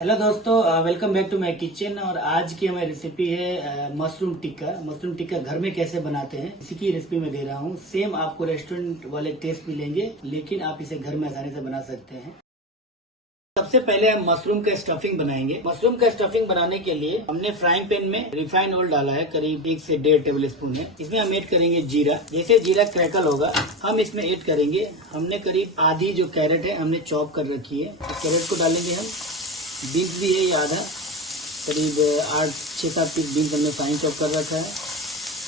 Hello दोस्तों, welcome back to my kitchen. और आज की हमारी रेसिपी है मशरूम टिक्का। मशरूम टिक्का घर में कैसे बनाते हैं इसी की रेसिपी मैं दे रहा हूँ। सेम आपको रेस्टोरेंट वाले टेस्ट मिलेंगे, लेकिन आप इसे घर में आसानी से बना सकते हैं। सबसे पहले हम मशरूम का स्टफिंग बनाएंगे। मशरूम का स्टफिंग बनाने के लिए हमने फ्राइंग पैन में रिफाइंड ऑयल डाला है, करीब 1 से 1.5 टेबल स्पून है। इसमें हम ऐड करेंगे जीरा। जैसे जीरा क्रैकल होगा हम इसमें ऐड करेंगे, हमने करीब आधी जो कैरेट है हमने चॉप कर रखी है, कैरेट को डालेंगे हम। बीन्स भी है ये आधा, करीब 8-6-7 पीस बीन्स हमने फाइन चॉप कर रखा है।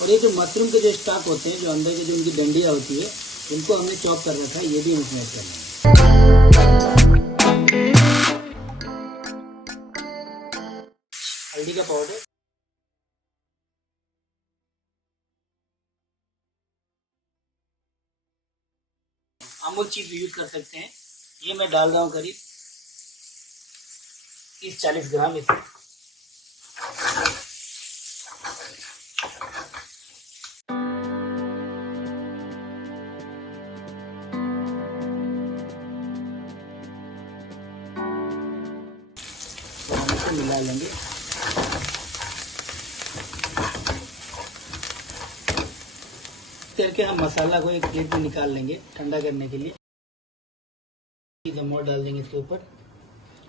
और ये जो मशरूम के जो स्टॉक होते हैं, जो अंदर के जो उनकी डंडियाँ होती है, इनको हमने चॉप कर रखा है, ये भी हम इसमें ऐड कर लेंगे। हल्दी का पाउडर, अमूल चीज यूज कर सकते हैं। ये मैं डाल रहा हूँ करीब 30-40 ग्राम इसमें। मिला लेंगे। करके हम मसाला को एक प्लेट में निकाल लेंगे ठंडा करने के लिए। नमक डाल देंगे इसके ऊपर,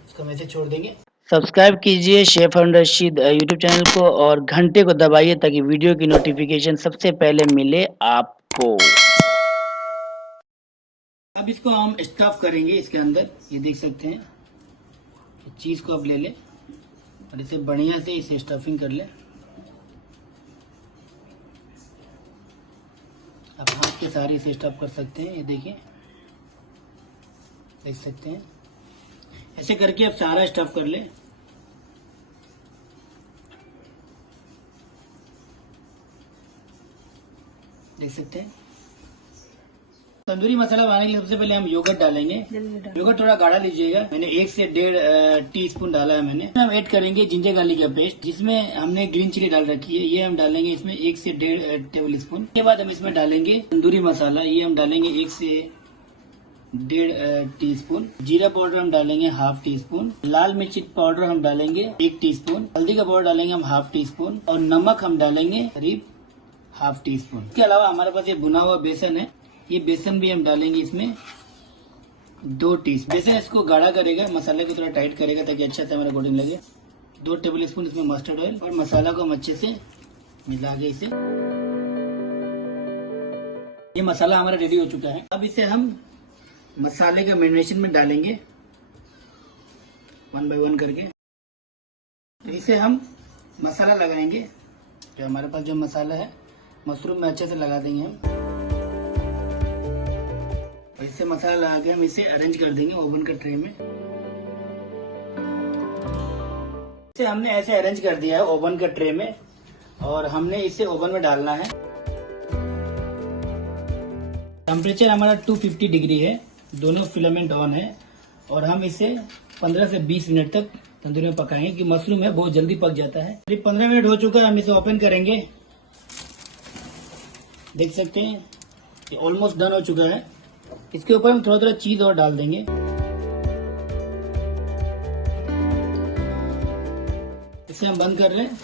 इसको हम ऐसे छोड़ देंगे। सब्सक्राइब कीजिए शेफ रशीद यूट्यूब चैनल को और घंटे को दबाइए ताकि वीडियो की नोटिफिकेशन सबसे पहले मिले आपको। अब इसको हम स्टफ करेंगे इसके अंदर। ये देख सकते हैं, चीज को अब ले ले और इसे बढ़िया से इसे स्टफिंग कर ले। आप हाथ के सारे इसे स्टफ कर सकते हैं। ये देखिए, देख सकते हैं, ऐसे करके अब सारा स्टफ कर ले। देख सकते हैं। तंदूरी मसाला बनाने के लिए सबसे पहले हम योगर्ट डालेंगे। योगर्ट थोड़ा गाढ़ा लीजिएगा, मैंने 1 से 1.5 टीस्पून डाला है मैंने। हम ऐड करेंगे जिंजर गार्लिक का पेस्ट, जिसमें हमने ग्रीन चिली डाल रखी है, ये हम डालेंगे इसमें 1 से 1.5 टेबल स्पून। उसके बाद हम इसमें डालेंगे तंदूरी मसाला, ये हम डालेंगे 1 से 1.5 टीस्पून। जीरा पाउडर हम डालेंगे 1/2 टीस्पून। लाल मिर्ची पाउडर हम डालेंगे 1 टीस्पून। हल्दी का पाउडर डालेंगे हम 1/2 टीस्पून और नमक हम डालेंगे करीब 1/2 टीस्पून। इसके अलावा हमारे पास ये भुना हुआ बेसन है, ये बेसन भी हम डालेंगे इसमें 2 टीस्पून। बेसन इसको गाढ़ा करेगा, मसाले को थोड़ा टाइट करेगा ताकि अच्छा से हमारा कोटिंग लगे। 2 टेबल स्पून इसमें मस्टर्ड ऑयल और मसाला को हम अच्छे से मिला के इसे, ये मसाला हमारा रेडी हो चुका है। अब इसे हम मसाले के मैरिनेशन में डालेंगे 1 बाय 1 करके। तो इसे हम मसाला लगाएंगे, जो हमारे पास जो मसाला है मशरूम में अच्छे से लगा देंगे हम। और इससे मसाला लगा के हम इसे अरेंज कर देंगे ओवन के ट्रे में। इसे हमने ऐसे अरेंज कर दिया है ओवन के ट्रे में और हमने इसे ओवन में डालना है। टेम्परेचर हमारा 250 डिग्री है, दोनों फिलामेंट ऑन है और हम इसे 15 से 20 मिनट तक तंदूरी में पकाएंगे कि मशरूम है बहुत जल्दी पक जाता है। करीब 15 मिनट हो चुका है, हम इसे ओपन करेंगे। देख सकते हैं ये ऑलमोस्ट डन हो चुका है। इसके ऊपर हम थोड़ा थोड़ा चीज और डाल देंगे। इसे हम बंद कर रहे हैं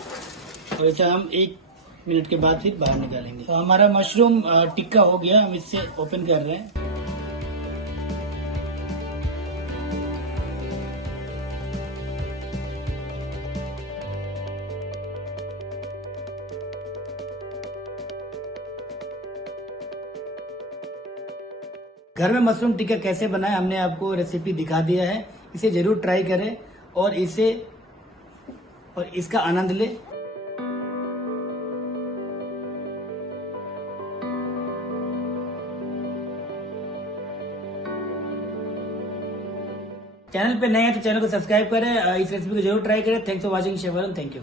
और इसे हम 1 मिनट के बाद फिर बाहर निकालेंगे। तो हमारा मशरूम टिक्का हो गया, हम इसे ओपन कर रहे हैं। घर में मशरूम टिक्का कैसे बनाए हमने आपको रेसिपी दिखा दिया है। इसे जरूर ट्राई करें और इसका आनंद लें। चैनल पे नए हैं तो चैनल को सब्सक्राइब करें, इस रेसिपी को जरूर ट्राई करें। Thanks for watching chef Varun, thank you.